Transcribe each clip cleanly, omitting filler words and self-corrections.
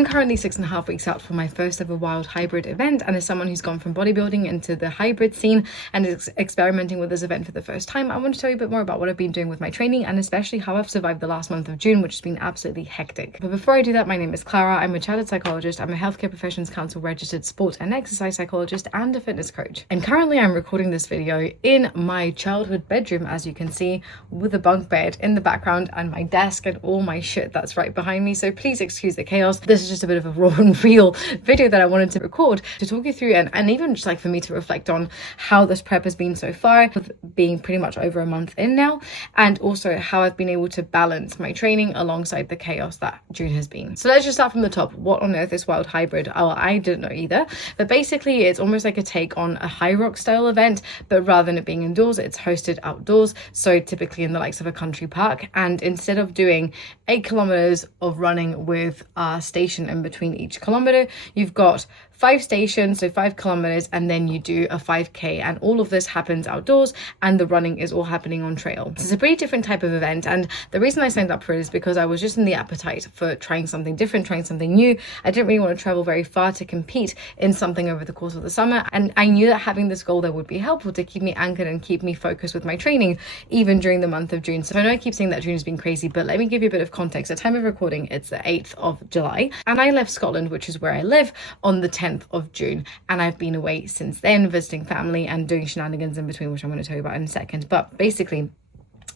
I'm currently 6.5 weeks out from my first ever Wild Hybrid event, and as someone who's gone from bodybuilding into the hybrid scene and is experimenting with this event for the first time, I want to tell you a bit more about what I've been doing with my training and especially how I've survived the last month of June, which has been absolutely hectic. But before I do that, my name is Clara. I'm a chartered psychologist. I'm a Healthcare Professions Council registered sport and exercise psychologist and a fitness coach. And currently I'm recording this video in my childhood bedroom, as you can see, with a bunk bed in the background and my desk and all my shit that's right behind me. So please excuse the chaos. This is just a bit of a raw and real video that I wanted to record to talk you through and even just like for me to reflect on how this prep has been so far, with being pretty much over a month in now, and also how I've been able to balance my training alongside the chaos that June has been. So let's just start from the top. What on earth is Wild Hybrid? Oh, I didn't know either, but basically it's almost like a take on a high rock style event, but rather than it being indoors, it's hosted outdoors, so typically in the likes of a country park. And instead of doing 8 kilometers of running with a station in between each kilometer, you've got 5 stations, so 5 kilometers, and then you do a 5k, and all of this happens outdoors and the running is all happening on trail. It's a pretty different type of event, and the reason I signed up for it is because I was just in the appetite for trying something different, trying something new. I didn't really want to travel very far to compete in something over the course of the summer, and I knew that having this goal there would be helpful to keep me anchored and keep me focused with my training even during the month of June. So I know I keep saying that June has been crazy, but let me give you a bit of context. At the time of recording, it's the 8th of July, and I left Scotland, which is where I live, on the 10th of June, and I've been away since then visiting family and doing shenanigans in between, which I'm going to tell you about in a second. But basically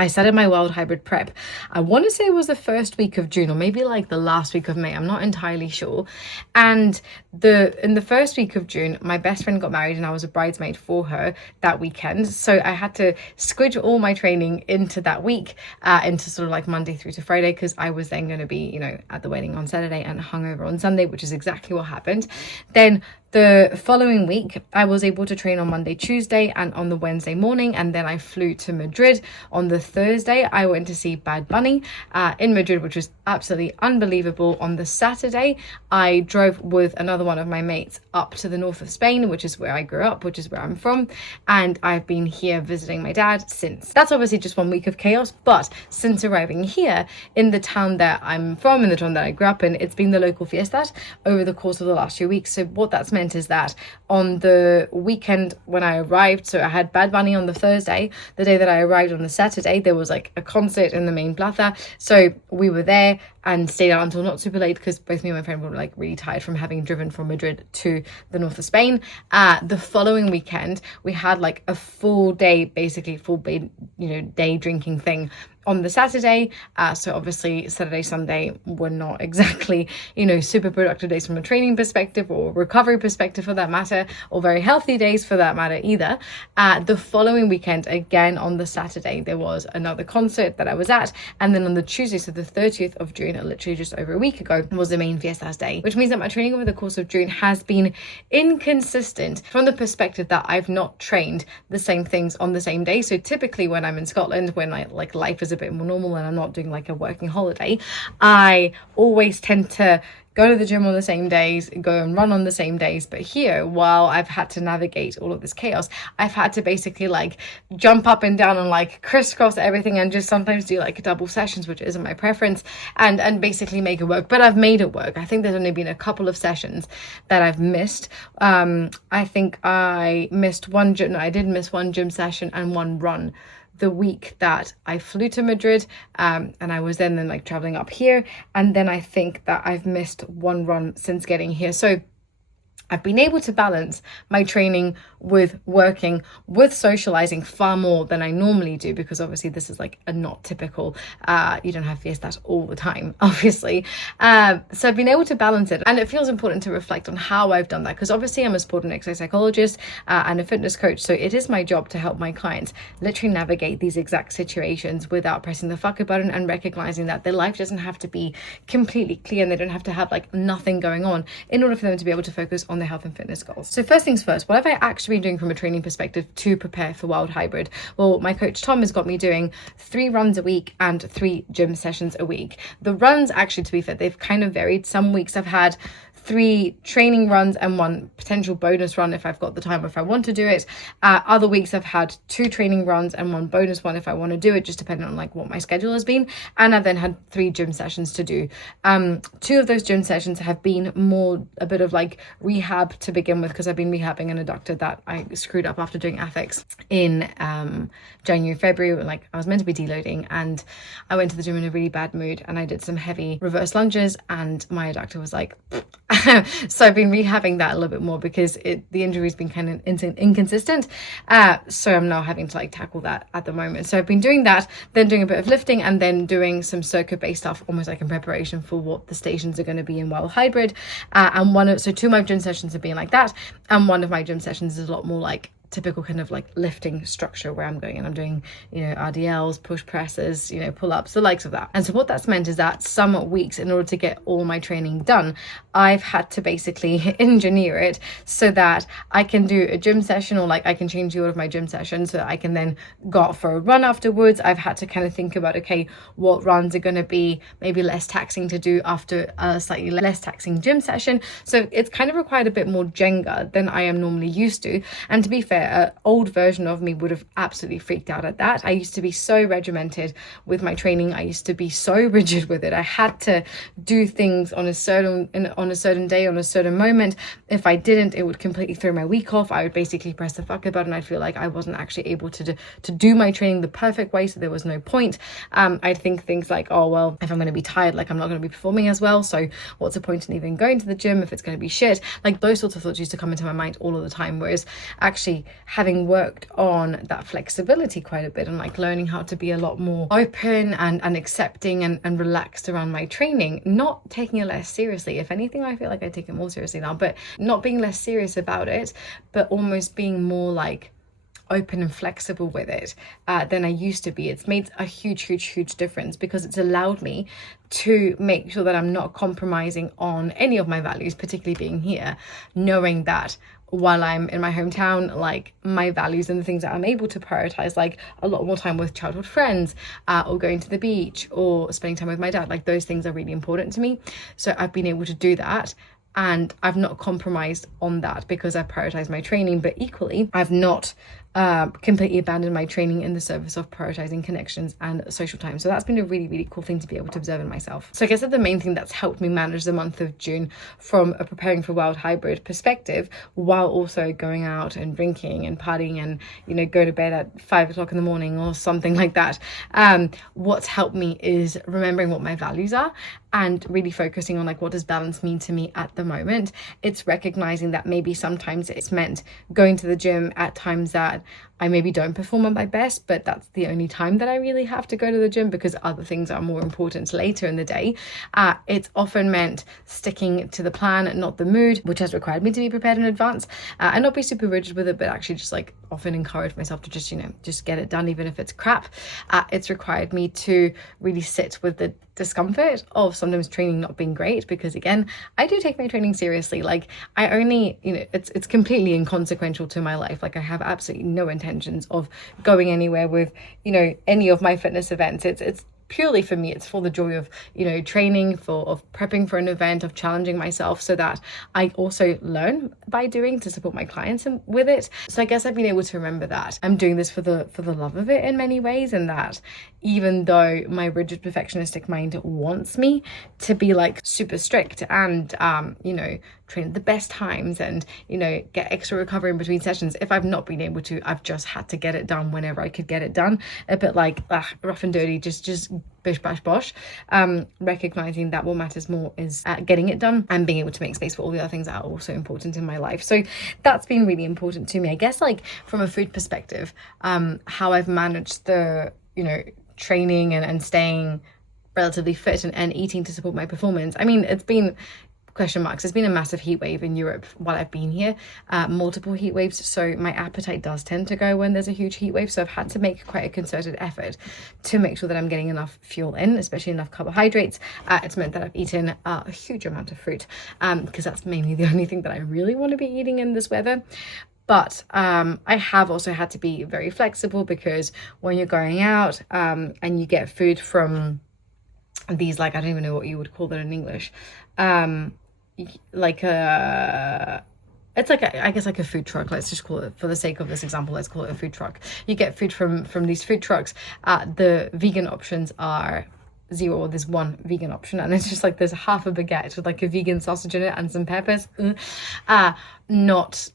I started my Wild Hybrid prep, I want to say it was the first week of June or maybe like the last week of May, I'm not entirely sure. And in the first week of June, my best friend got married and I was a bridesmaid for her that weekend, so I had to squidge all my training into that week, into sort of like Monday through to Friday, because I was then going to be, you know, at the wedding on Saturday and hungover on Sunday, which is exactly what happened. Then the following week, I was able to train on Monday, Tuesday, and on the Wednesday morning, and then I flew to Madrid. On the Thursday, I went to see Bad Bunny in Madrid, which was absolutely unbelievable. On the Saturday, I drove with another one of my mates up to the north of Spain, which is where I grew up, which is where I'm from, and I've been here visiting my dad since. That's obviously just 1 week of chaos, but since arriving here in the town that I'm from, in the town that I grew up in, it's been the local fiestas over the course of the last few weeks. So what that's meant is that on the weekend when I arrived, so I had Bad Bunny on the Thursday, the day that I arrived on the Saturday, there was like a concert in the main plaza, so we were there and stayed out until not super late because both me and my friend were like really tired from having driven from Madrid to the north of Spain. The following weekend we had like a full day, basically full day, you know, day drinking thing on the Saturday. So obviously Saturday, Sunday were not exactly, you know, super productive days from a training perspective or recovery perspective for that matter, or very healthy days for that matter either. The following weekend, again on the Saturday, there was another concert that I was at, and then on the Tuesday, so the 30th of June, literally just over a week ago, was the main Fiestas day, which means that my training over the course of June has been inconsistent from the perspective that I've not trained the same things on the same day. So typically when I'm in Scotland, when I like life is a bit more normal and I'm not doing like a working holiday, I always tend to go to the gym on the same days, go and run on the same days. But here, while I've had to navigate all of this chaos, I've had to basically like jump up and down and like crisscross everything and just sometimes do like double sessions, which isn't my preference, and basically make it work. But I've made it work. I think there's only been a couple of sessions that I've missed. I think I missed one gym, no, I did miss one gym session and one run the week that I flew to Madrid, and I was then like traveling up here, and then I think that I've missed one run since getting here. So I've been able to balance my training with working, with socializing far more than I normally do, because obviously this is like a not typical, you don't have fiestas all the time, obviously. So I've been able to balance it, and it feels important to reflect on how I've done that, because obviously I'm a sport and exercise psychologist and a fitness coach, so it is my job to help my clients literally navigate these exact situations without pressing the fuck button, and recognizing that their life doesn't have to be completely clear and they don't have to have like nothing going on in order for them to be able to focus on on their health and fitness goals. So first things first, what have I actually been doing from a training perspective to prepare for Wild Hybrid? Well, my coach Tom has got me doing 3 runs a week and 3 gym sessions a week. The runs, actually, to be fair, they've kind of varied. Some weeks I've had 3 training runs and 1 potential bonus run if I've got the time or if I want to do it. Other weeks I've had 2 training runs and 1 bonus one if I want to do it, just depending on like what my schedule has been. And I've then had 3 gym sessions to do. 2 of those gym sessions have been more a bit of like rehab to begin with, because I've been rehabbing an adductor that I screwed up after doing affix in January, February. Like I was meant to be deloading and I went to the gym in a really bad mood and I did some heavy reverse lunges and my adductor was like so I've been rehabbing that a little bit more because the injury's been kind of inconsistent. So I'm now having to like tackle that at the moment. So I've been doing that, then doing a bit of lifting and then doing some circuit-based stuff, almost like in preparation for what the stations are going to be in Wild Hybrid. So 2 of my gym sessions have been like that. And 1 of my gym sessions is a lot more like typical kind of like lifting structure where I'm going and I'm doing, RDLs, push presses, pull-ups, the likes of that. And so what that's meant is that some weeks, in order to get all my training done, I've had to basically engineer it so that I can do a gym session, or like I can change the order of my gym session so that I can then go out for a run afterwards. I've had to kind of think about, okay, what runs are going to be maybe less taxing to do after a slightly less taxing gym session. So it's kind of required a bit more Jenga than I am normally used to. And to be fair, an old version of me would have absolutely freaked out at that. I used to be so regimented with my training. I used to be so rigid with it. I had to do things on a certain day, on a certain moment. If I didn't, it would completely throw my week off. I would basically press the fuck button. I'd feel like I wasn't actually able to do my training the perfect way, so there was no point. I'd think things like, oh well, if I'm going to be tired, like I'm not going to be performing as well, so what's the point in even going to the gym if it's going to be shit? Like those sorts of thoughts used to come into my mind all of the time, whereas actually having worked on that flexibility quite a bit and like learning how to be a lot more open and accepting and relaxed around my training, not taking it less seriously. If anything, I feel like I take it more seriously now, but not being less serious about it, but almost being more like open and flexible with it than I used to be. It's made a huge difference because it's allowed me to make sure that I'm not compromising on any of my values, particularly being here, knowing that while I'm in my hometown, like my values and the things that I'm able to prioritize, like a lot more time with childhood friends, or going to the beach or spending time with my dad, like those things are really important to me. So I've been able to do that. And I've not compromised on that because I've prioritized my training, but equally, I've not completely abandoned my training in the service of prioritizing connections and social time. So that's been a really cool thing to be able to observe in myself. So I guess that the main thing that's helped me manage the month of June from a preparing for Wild Hybrid perspective, while also going out and drinking and partying and, go to bed at 5 o'clock in the morning or something like that. What's helped me is remembering what my values are and really focusing on like, what does balance mean to me at the moment? It's recognizing that maybe sometimes it's meant going to the gym at times that I maybe don't perform at my best, but that's the only time that I really have to go to the gym because other things are more important later in the day. It's often meant sticking to the plan, not the mood, which has required me to be prepared in advance and not be super rigid with it, but actually just like often encourage myself to just get it done, even if it's crap. It's required me to really sit with the discomfort of sometimes training not being great, because again, I do take my training seriously. Like I only, it's completely inconsequential to my life. Like I have absolutely no intentions of going anywhere with, any of my fitness events. It's purely for me. It's for the joy of, training, of prepping for an event, of challenging myself so that I also learn by doing to support my clients with it. So I guess I've been able to remember that I'm doing this for the love of it in many ways, and that even though my rigid perfectionistic mind wants me to be like super strict and, train at the best times and, get extra recovery in between sessions, if I've not been able to, I've just had to get it done whenever I could get it done. A bit like rough and dirty, just bish bash bosh. Recognizing that what matters more is getting it done and being able to make space for all the other things that are also important in my life. So that's been really important to me. I guess like from a food perspective, how I've managed the, training and staying relatively fit and eating to support my performance. I mean, it's been question marks. There's been a massive heat wave in Europe while I've been here, multiple heat waves, so my appetite does tend to go when there's a huge heat wave. So I've had to make quite a concerted effort to make sure that I'm getting enough fuel in, especially enough carbohydrates. It's meant that I've eaten a huge amount of fruit, because that's mainly the only thing that I really want to be eating in this weather. But I have also had to be very flexible, because when you're going out and you get food from these, like, I don't even know what you would call that in English, like a, it's like I guess like a food truck, let's just call it, for the sake of this example, let's call it a food truck. You get food from these food trucks. The vegan options are zero, or there's one vegan option, and it's just like there's half a baguette with like a vegan sausage in it and some peppers. Not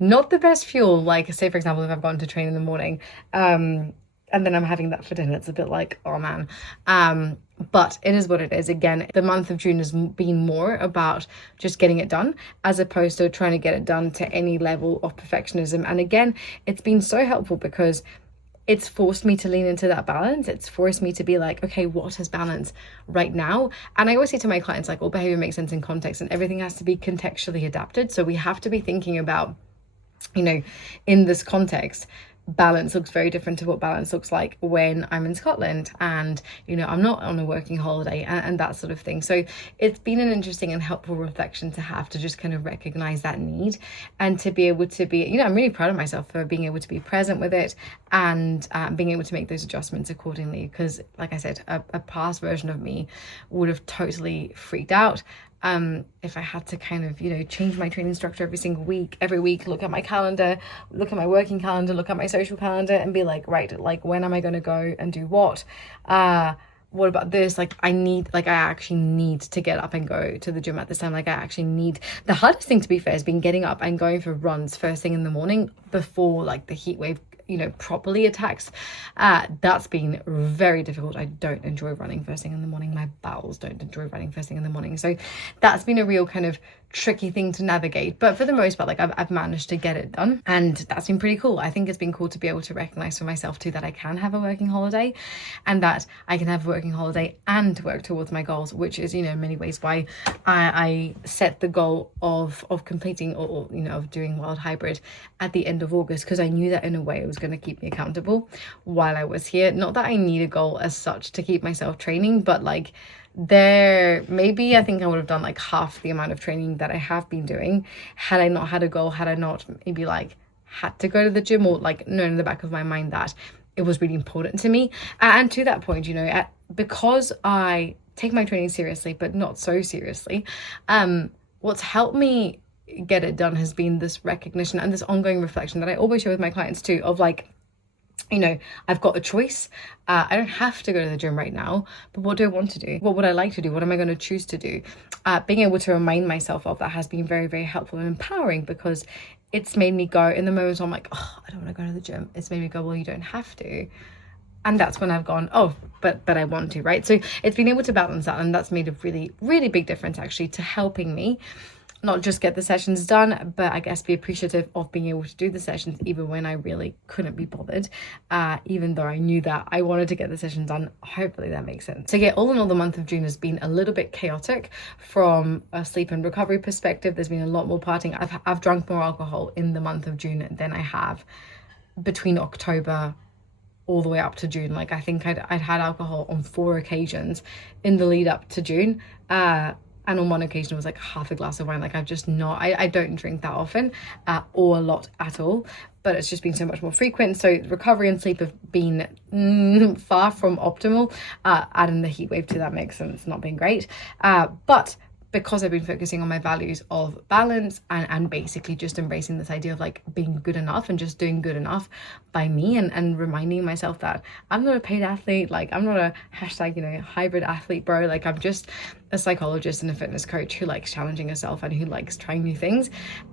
not the best fuel. Like, say for example, if I've gone to train in the morning, and then I'm having that for dinner, it's a bit like, oh man. But it is what it is. Again, the month of June has been more about just getting it done, as opposed to trying to get it done to any level of perfectionism. And again, it's been so helpful, because it's forced me to lean into that balance. It's forced me to be like, okay, what is balance right now? And I always say to my clients, like, all behavior makes sense in context, and everything has to be contextually adapted. So we have to be thinking about, you know, in this context, balance looks very different to what balance looks like when I'm in Scotland and, you know, I'm not on a working holiday, and that sort of thing. So it's been an interesting and helpful reflection to have, to just kind of recognize that need, and to be able to be, you know, I'm really proud of myself for being able to be present with it, and being able to make those adjustments accordingly. Because like I said, a past version of me would have totally freaked out if I had to kind of, you know, change my training structure every week, look at my calendar, look at my working calendar, look at my social calendar, and be like, right, like, when am I going to go and do what? What about this? Like, I actually need to get up and go to the gym at this time. Like, I actually need, the hardest thing, to be fair, has been getting up and going for runs first thing in the morning before like the heat wave, you know, properly attacks. That's been very difficult. I don't enjoy running first thing in the morning. My bowels don't enjoy running first thing in the morning. So that's been a real kind of tricky thing to navigate. But for the most part, like, I've managed to get it done, and that's been pretty cool. I think it's been cool to be able to recognize for myself too that I can have a working holiday, and that I can have a working holiday and work towards my goals, which is, you know, in many ways why I set the goal of completing, or you know, of doing Wild Hybrid at the end of August, because I knew that in a way it was going to keep me accountable while I was here. Not that I need a goal as such to keep myself training, but like, maybe I think I would have done like half the amount of training that I have been doing had I not had a goal, had I not maybe like had to go to the gym, or like known in the back of my mind that it was really important to me. And to that point, you know, because I take my training seriously but not so seriously, what's helped me get it done has been this recognition and this ongoing reflection that I always share with my clients too, of like, you know, I've got a choice. I don't have to go to the gym right now, but what do I want to do? What would I like to do? What am I going to choose to do? Being able to remind myself of that has been very, very helpful and empowering, because it's made me go, in the moments I'm like, oh, I don't want to go to the gym, it's made me go, well, you don't have to. And that's when I've gone, oh, but I want to, right? So it's been able to balance that, and that's made a really, really big difference actually to helping me not just get the sessions done, but I guess be appreciative of being able to do the sessions even when I really couldn't be bothered, even though I knew that I wanted to get the sessions done. Hopefully that makes sense. So yeah, all in all, the month of June has been a little bit chaotic from a sleep and recovery perspective. There's been a lot more partying. I've drunk more alcohol in the month of June than I have between October all the way up to June. Like, I think I'd had alcohol on 4 occasions in the lead up to June. And on one occasion it was like half a glass of wine. Like, I've just not, I don't drink that often, or a lot at all, but it's just been so much more frequent. So recovery and sleep have been far from optimal. Adding the heat wave to that mix, and it's not been great. But because I've been focusing on my values of balance and basically just embracing this idea of like being good enough and just doing good enough by me, and reminding myself that I'm not a paid athlete, like I'm not a hashtag, you know, hybrid athlete bro, like I'm just a psychologist and a fitness coach who likes challenging herself and who likes trying new things.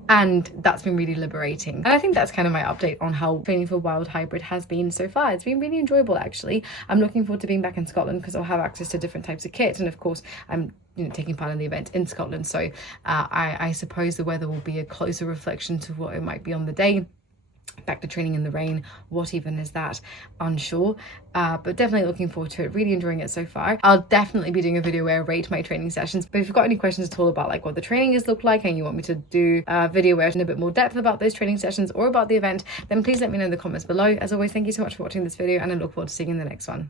And that's been really liberating. And I think that's kind of my update on how training for Wild Hybrid has been so far. It's been really enjoyable actually. I'm looking forward to being back in Scotland because I'll have access to different types of kit, and of course I'm, you know, taking part in the event in Scotland, so I suppose the weather will be a closer reflection to what it might be on the day. back to training in the rain. What even is that? Unsure, but definitely looking forward to it. Really enjoying it so far. I'll definitely be doing a video where I rate my training sessions, but if you've got any questions at all about like what the training is look like and you want me to do a video where it's in a bit more depth about those training sessions or about the event, then please let me know in the comments below. As always, thank you so much for watching this video, and I look forward to seeing you in the next one.